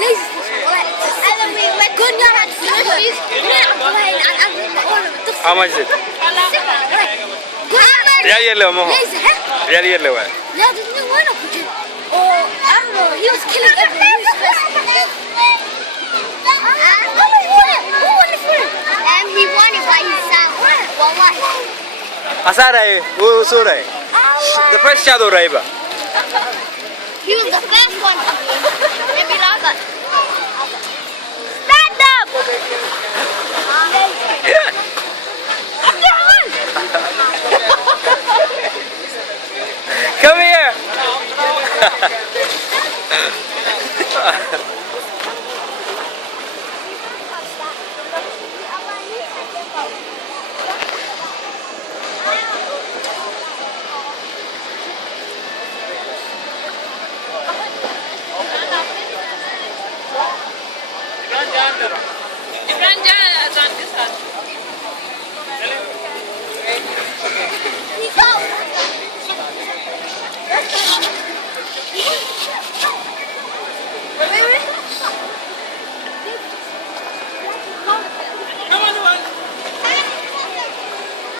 lazy. And then we went good now had slushies. How much is it? Yeah, yellow, Moho. Lazy, huh? Yeah, yellow. Yeah, the new one of it. Oh, I don't know. He was killing everyone. He was best. Who won the food? He won it by himself. Why? Asara, who saw that? The first shadow driver. He was the first one. Maybe Laga. Stand up!